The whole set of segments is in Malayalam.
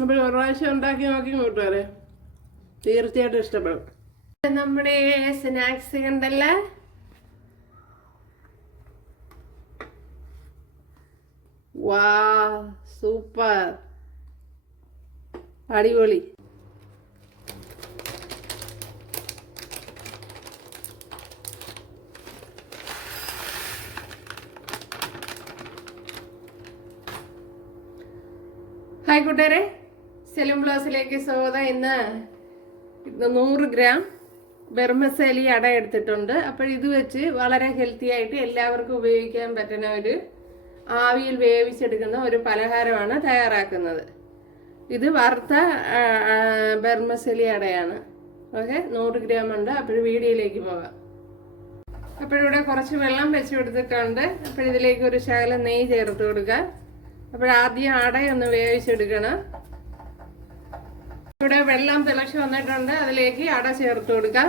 അപ്പോൾ ഒരു പ്രാവശ്യം ഉണ്ടാക്കി നോക്കി കൂട്ടുകാരെ തീർച്ചയായിട്ടും ഇഷ്ടപ്പെടും. നമ്മുടെ സ്നാക്സ് കണ്ടല്ല, വാ സൂപ്പർ, അടിപൊളി. ഹായ് കൂട്ടുകാരെ, സെലൂൺ ബ്ലൗസിലേക്ക് സ്വാഗതം. ഇന്ന് 100 ഗ്രാം ബർമസേലി അട എടുത്തിട്ടുണ്ട്. അപ്പോൾ ഇത് വെച്ച് വളരെ ഹെൽത്തി ആയിട്ട് എല്ലാവർക്കും ഉപയോഗിക്കാൻ പറ്റുന്ന ഒരു ആവിയിൽ വേവിച്ചെടുക്കുന്ന ഒരു പലഹാരമാണ് തയ്യാറാക്കുന്നത്. ഇത് വറുത്ത ബർമസേലി അടയാണ്. ഓക്കെ, 100 ഗ്രാം ഉണ്ട്. അപ്പോൾ വീഡിയോയിലേക്ക് പോകാം. അപ്പോഴിവിടെ കുറച്ച് വെള്ളം വെച്ച് കൊടുത്തിട്ടുണ്ട്. ഇതിലേക്ക് ഒരു ശകലം നെയ്യ് ചേർത്ത് കൊടുക്കുക. ആദ്യം അടയൊന്ന് വേവിച്ചെടുക്കണം. ഇവിടെ വെള്ളം തിളച്ച് വന്നിട്ടുണ്ട്. അതിലേക്ക് അട ചേർത്ത് കൊടുക്കാം.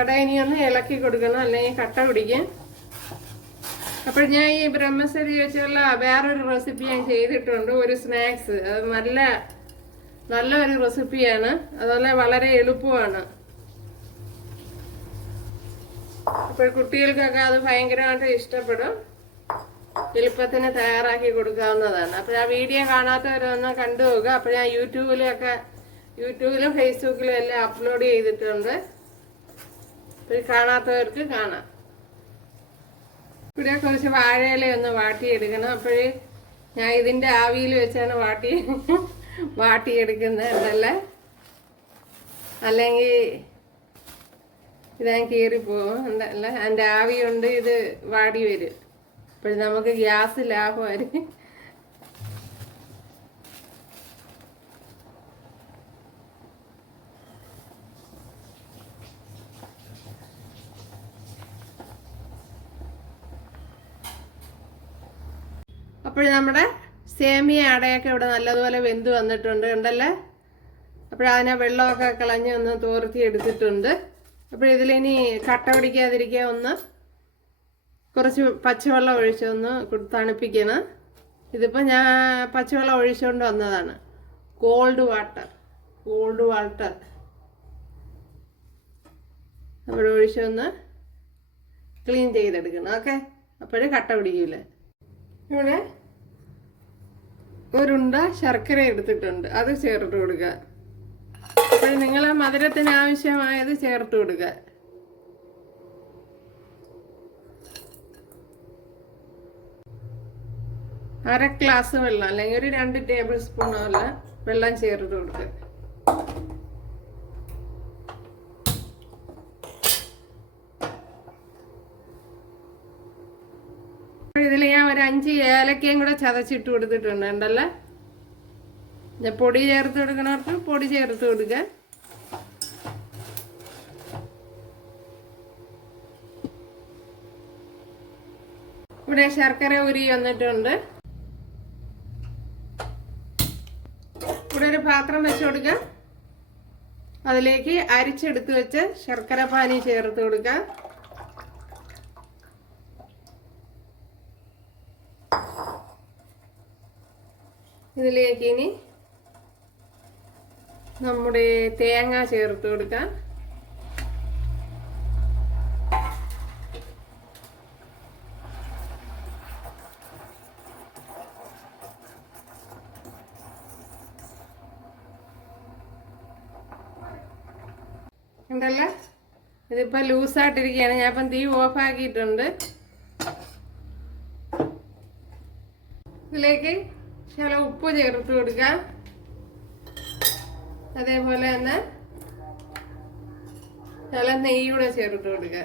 അട ഇനി ഒന്ന് ഇളക്കി കൊടുക്കണം, അല്ലെങ്കിൽ കട്ട പിടിക്കും. അപ്പോൾ ഞാൻ ഈ ബ്രഹ്മസരി വെച്ചുള്ള വേറൊരു റെസിപ്പി ഞാൻ ചെയ്തിട്ടുണ്ട്, ഒരു സ്നാക്സ്. അത് നല്ലൊരു റെസിപ്പിയാണ്. അതുപോലെ വളരെ എളുപ്പമാണ്. അപ്പോൾ കുട്ടികൾക്കൊക്കെ അത് ഭയങ്കരമായിട്ട് ഇഷ്ടപ്പെടും. എളുപ്പത്തിന് തയ്യാറാക്കി കൊടുക്കാവുന്നതാണ്. അപ്പോൾ ആ വീഡിയോ കാണാത്തവരൊന്ന് കണ്ടു നോക്കുക. അപ്പോൾ ഞാൻ യൂട്യൂബിലും ഫേസ്ബുക്കിലും എല്ലാം അപ്ലോഡ് ചെയ്തിട്ടുണ്ട്. അപ്പോൾ കാണാത്തവർക്ക് കാണാം. ഇവിടെ കുറച്ച് വാഴയിലയൊന്ന് വാട്ടിയെടുക്കണം. അപ്പോൾ ഞാൻ ഇതിൻ്റെ ആവിയിൽ വെച്ചാണ് വാട്ടിയെടുക്കുന്നത്. ഉണ്ടല്ലേ, അല്ലെങ്കിൽ ഇതാ കീറിപ്പോവും. ഉണ്ടല്ല, അതിൻ്റെ ആവി കൊണ്ട് ഇത് വാടി വരും. അപ്പോൾ നമുക്ക് ഗ്യാസ് ലാഭമായിരിക്കും. അപ്പോൾ നമ്മുടെ സേമിയ അടയൊക്കെ ഇവിടെ നല്ലതുപോലെ വെന്ത് വന്നിട്ടുണ്ട്. ഉണ്ടല്ലേ, അതിനെ വെള്ളമൊക്കെ കളഞ്ഞ് ഒന്ന് തോർത്തി എടുത്തിട്ടുണ്ട്. അപ്പോൾ ഇതിലിനി കട്ട പിടിക്കാതിരിക്കാൻ കുറച്ച് പച്ചവെള്ളം ഒഴിച്ചൊന്ന് തണുപ്പിക്കണം. ഇതിപ്പോൾ ഞാൻ പച്ചവെള്ളം ഒഴിച്ചുകൊണ്ട് വന്നതാണ്. കോൾഡ് വാട്ടർ അപ്പോൾ ഒഴിച്ചൊന്ന് ക്ലീൻ ചെയ്തെടുക്കണം. ഓക്കെ, അപ്പോഴേ കട്ട പിടിക്കില്ല. ഇവിടെ ഒരുണ്ട ശർക്കര എടുത്തിട്ടുണ്ട്, അത് ചേർത്ത് കൊടുക്കുക. അപ്പോൾ നിങ്ങൾ മധുരത്തിന് ആവശ്യമായത് ചേർത്ത് കൊടുക്കുക. അര ഗ്ലാസ് വെള്ളം, അല്ലെങ്കിൽ ഒരു 2 ടേബിൾ സ്പൂണോല്ല വെള്ളം ചേർത്ത് കൊടുക്കുക. ഇതിൽ ഞാൻ ഒരു 5 ഏലക്കയും കൂടെ ചതച്ചിട്ട് കൊടുത്തിട്ടുണ്ട്. ഉണ്ടല്ലോ, പൊടി ചേർത്ത് കൊടുക്കണവർക്ക് പൊടി ചേർത്ത് കൊടുക്കുക. ഇവിടെ ശർക്കര ഉരുകി വന്നിട്ടുണ്ട്. ഇവിടെ ഒരു പാത്രം വെച്ച് കൊടുക്കുക. അതിലേക്ക് അരിച്ചെടുത്ത് വെച്ച് ശർക്കര പാനി ചേർത്ത് കൊടുക്കുക. ഇതിലേക്ക് ഇനി നമ്മുടെ തേങ്ങ ചേർത്ത് കൊടുക്കാം. ഉണ്ടല്ലോ, ഇതിപ്പോൾ ലൂസായിട്ടിരിക്കുകയാണ്. ഞാനിപ്പം തീ ഓഫാക്കിയിട്ടുണ്ട്. ഇതിലേക്ക് ശകലം ഉപ്പ് ചേർത്ത് കൊടുക്കാം. അതേപോലെ തന്നെ ശകലം നെയ്യൂടെ ചേർത്ത് കൊടുക്കുക.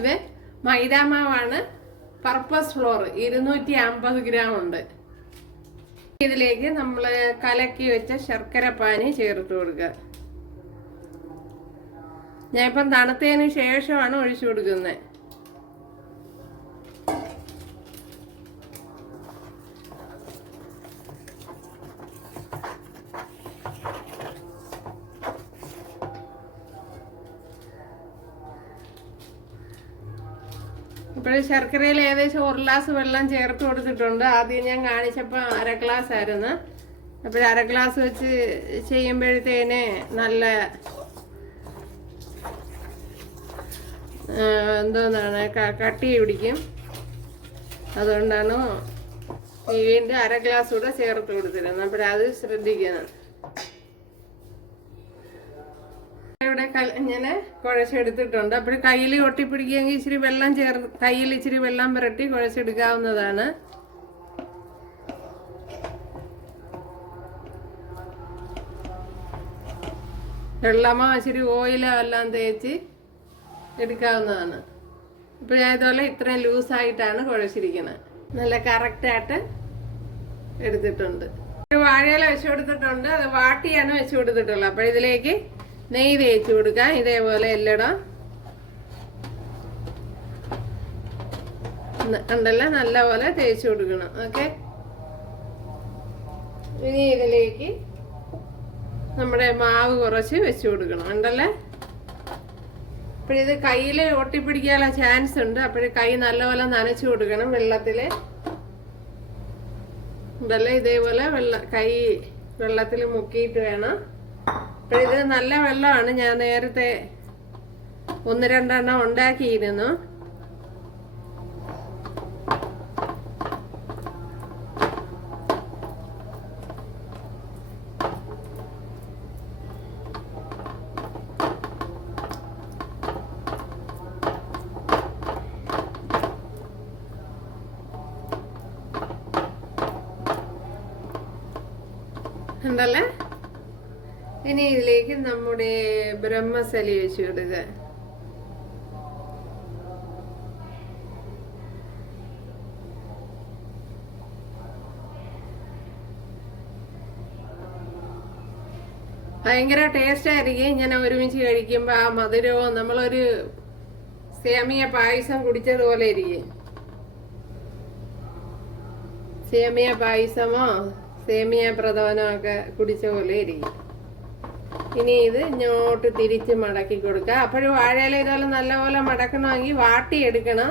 ഇത് മൈദാമാവാണ്, പർപ്പസ് ഫ്ലോർ 250 ഗ്രാം ഉണ്ട്. ഇതിലേക്ക് നമ്മൾ കലക്കി വെച്ച ശർക്കര പാനി ചേർത്ത് കൊടുക്കുക. ഞാനിപ്പം തണുത്തതിന് ശേഷമാണ് ഒഴിച്ചു കൊടുക്കുന്നത്. ഇപ്പോൾ ശർക്കരയിൽ ഏകദേശം 1 ഗ്ലാസ് വെള്ളം ചേർത്ത് കൊടുത്തിട്ടുണ്ട്. ആദ്യം ഞാൻ കാണിച്ചപ്പോൾ 1/2 ഗ്ലാസ് ആയിരുന്നു. അപ്പോൾ 1/2 ഗ്ലാസ് വെച്ച് ചെയ്യുമ്പോഴത്തേന് നല്ല എന്തോന്നാണ് കട്ടി പിടിക്കും. അതുകൊണ്ടാണ് വീണ്ടും 1/2 ഗ്ലാസ് കൂടെ ചേർത്ത് കൊടുത്തിരുന്നത്. അപ്പോഴത് ശ്രദ്ധിക്കണം. ഇവിടെ ഇങ്ങനെ കുഴച്ചെടുത്തിട്ടുണ്ട്. അപ്പോൾ കയ്യിൽ ഒട്ടിപ്പിടിക്കുകയെങ്കിൽ ഇച്ചിരി വെള്ളം കയ്യിൽ ഇച്ചിരി വെള്ളം പുരട്ടി കുഴച്ചെടുക്കാവുന്നതാണ്. വെള്ളമോ ഇച്ചിരി ഓയിലോ എല്ലാം തേച്ച് എടുക്കാവുന്നതാണ്. ഇപ്പോൾ ഞാൻ ഇതുപോലെ ഇത്രയും ലൂസായിട്ടാണ് കുഴച്ചിരിക്കുന്നത്. നല്ല കറക്റ്റായിട്ട് എടുത്തിട്ടുണ്ട്. ഒരു വാഴയില വെച്ച് കൊടുത്തിട്ടുണ്ട്. അത് വാട്ടിയാണ് വെച്ച് കൊടുത്തിട്ടുള്ളത്. അപ്പോൾ ഇതിലേക്ക് നെയ്യ് തേച്ച് കൊടുക്കാം. ഇതേപോലെ എല്ലടം ഉണ്ടല്ലോ, നല്ലപോലെ തേച്ച് കൊടുക്കണം. ഓക്കെ, ഇനി ഇതിലേക്ക് നമ്മുടെ മാവ് കുറച്ച് വെച്ച് കൊടുക്കണം. ഉണ്ടല്ലേ, അപ്പോഴിത് കയ്യിൽ ഒട്ടിപ്പിടിക്കാനുള്ള ചാൻസ് ഉണ്ട്. അപ്പോൾ കൈ നല്ലപോലെ നനച്ചു കൊടുക്കണം വെള്ളത്തിൽ. ഉണ്ടല്ലേ, ഇതേപോലെ കൈ വെള്ളത്തിൽ മുക്കിയിട്ട് വേണം. അപ്പോൾ ഇത് നല്ല വെള്ളമാണ്. ഞാൻ നേരത്തെ 1-2 എണ്ണം ഉണ്ടാക്കിയിരുന്നു. ഉണ്ടല്ലേ, ഇനി ഇതിലേക്ക് നമ്മുടെ ബ്രഹ്മസലി വെച്ച് കൊടുക്കുക. ഭയങ്കര ടേസ്റ്റ് ആയിരിക്കും ഇങ്ങനെ ഒരുമിച്ച് കഴിക്കുമ്പോൾ. ആ മധുരവും നമ്മളൊരു സേമിയ പായസം കുടിച്ചതുപോലെ ഇരിക്കും. സേമിയ പായസമോ സേമിയ പ്രഥമനോ ഒക്കെ കുടിച്ച പോലെ ഇരിക്കും. ഇനി ഇത് ഇങ്ങോട്ട് തിരിച്ച് മടക്കി കൊടുക്കുക. അപ്പോഴും വാഴയില ഇതുപോലെ നല്ലപോലെ മടക്കണമെങ്കിൽ വാട്ടിയെടുക്കണം.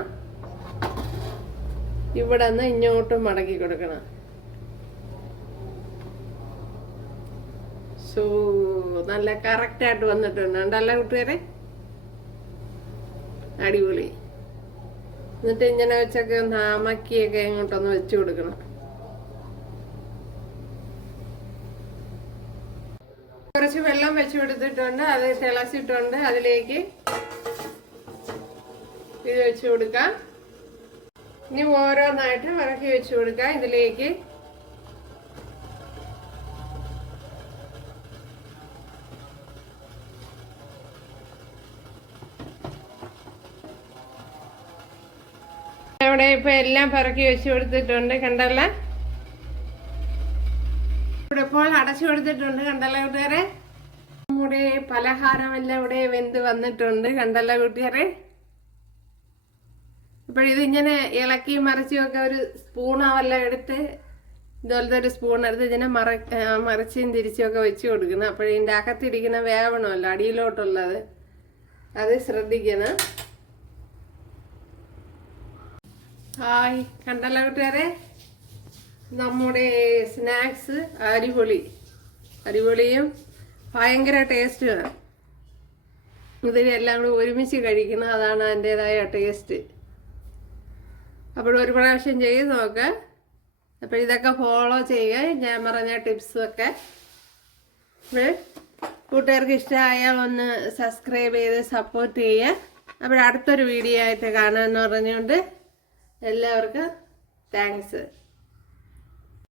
ഇവിടെ നിന്ന് ഇങ്ങോട്ടും മടക്കി കൊടുക്കണം. നല്ല കറക്റ്റായിട്ട് വന്നിട്ടുണ്ട്. ഉണ്ടല്ലോ കൂട്ടുകാരെ, അടിപൊളി. എന്നിട്ട് ഇങ്ങനെ വെച്ചൊക്കെ ഒന്ന് അമക്കിയൊക്കെ ഇങ്ങോട്ടൊന്ന് വെച്ച് കൊടുക്കണം. കുറച്ച് വെള്ളം വെച്ച് കൊടുത്തിട്ടുണ്ട്, അത് തിളച്ചിട്ടുണ്ട്. അതിലേക്ക് ഇത് വെച്ച് കൊടുക്കാം. ഇനി ഓരോന്നായിട്ട് ഇറക്കി വെച്ച് കൊടുക്കാം. ഇതിലേക്ക് ഇവിടെ ഇപ്പൊ എല്ലാം പറക്കി വെച്ച് കൊടുത്തിട്ടുണ്ട്. കണ്ടല്ലേ, ഇവിടെ ഇപ്പോൾ അടച്ചു കൊടുത്തിട്ടുണ്ട്. കണ്ടല്ലോ കൂട്ടുകാരെ, നമ്മുടെ പലഹാരമെല്ലാം ഇവിടെ വെന്ത് വന്നിട്ടുണ്ട്. കണ്ടല്ലോ കൂട്ടുകാരെ, ഇപ്പോഴിതിങ്ങനെ ഇളക്കി മറിച്ചുമൊക്കെ ഒരു സ്പൂണെല്ലാം എടുത്ത് ഇതുപോലത്തെ ഒരു സ്പൂൺ എടുത്ത് ഇതിനെ മറിച്ചും തിരിച്ചുമൊക്കെ വെച്ച് കൊടുക്കണം. അപ്പോഴിതിൻ്റെ അകത്തിരിക്കുന്ന വേവണമല്ലോ, അടിയിലോട്ടുള്ളത്, അത് ശ്രദ്ധിക്കണം. ഹായ്, കണ്ടല്ലോ കൂട്ടുകാരെ, നമ്മുടെ സ്നാക്സ് അടിപൊളിയും ഭയങ്കര ടേസ്റ്റുമാണ്. ഇതിനെല്ലാം കൂടി ഒരുമിച്ച് കഴിക്കണം, അതാണ് അതിൻ്റെതായ ടേസ്റ്റ്. അപ്പോൾ ഒരു പ്രാവശ്യം ചെയ്ത് നോക്കുക. അപ്പോൾ ഇതൊക്കെ ഫോളോ ചെയ്യുക, ഞാൻ പറഞ്ഞ ടിപ്സൊക്കെ. കൂട്ടുകാർക്ക് ഇഷ്ടമായാൽ ഒന്ന് സബ്സ്ക്രൈബ് ചെയ്ത് സപ്പോർട്ട് ചെയ്യുക. അപ്പോൾ അടുത്തൊരു വീഡിയോ ആയിട്ട് കാണാമെന്ന് പറഞ്ഞുകൊണ്ട് എല്ലാവർക്കും താങ്ക്സ്.